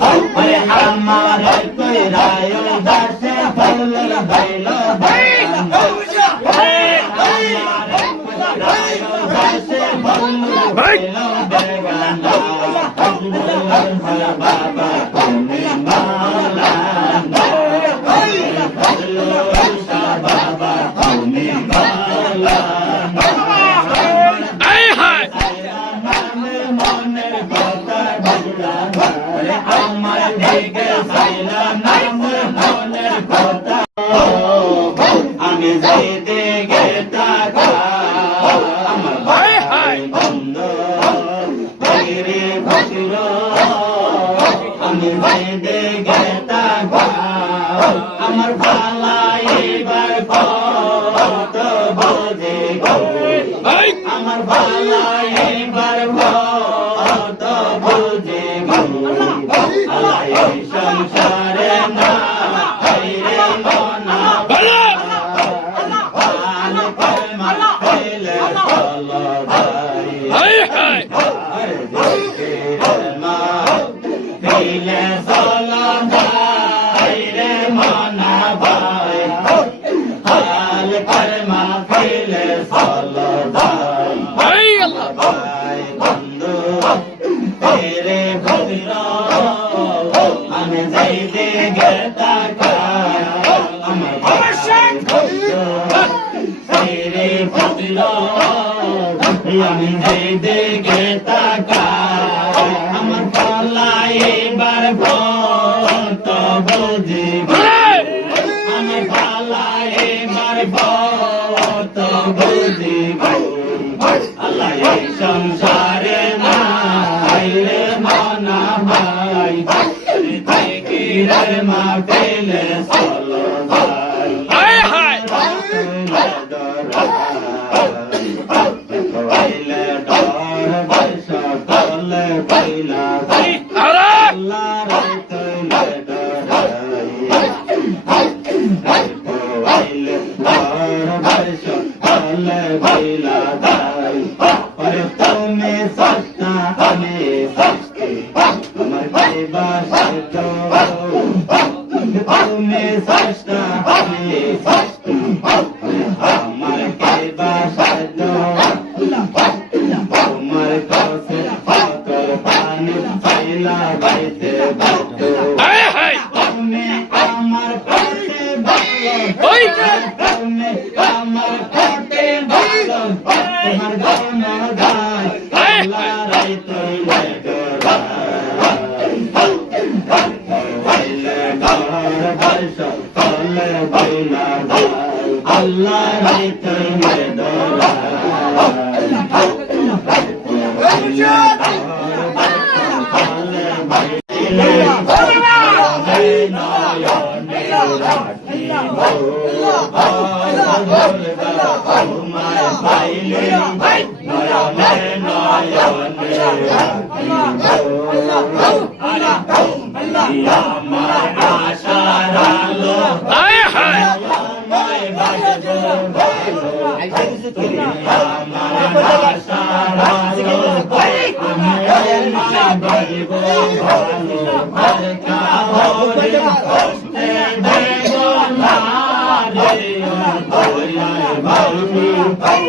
ওরে আমার কই রায় দাসে ফলল ভাইল ভাই বাবা আমি যে মানা ভাই। হাল কর্মা ফেলে ফল ভাই ভাই বন্ধু তেরে ভগির আমি যাইতে গেতা আমার অবশ্যই তেরে ভগির আমি যাইতে গেতা Allah Bila আমার ঘটে তোমার গমের গায় আল্লাহ লাইলি নয়নে নয়নে আমার আশার আলো আমার আশার আলো আমি বলব ভালো ভালো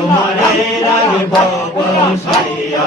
তোমারে রাখব বসাইয়া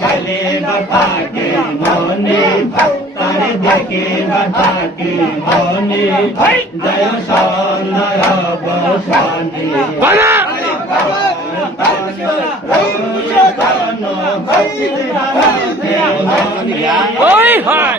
খেলে বাবাকে মনে তার দেখে বাবাকে মনে জয় সন্নয় বসানে ওই হাই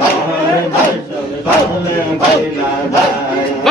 বানা হাই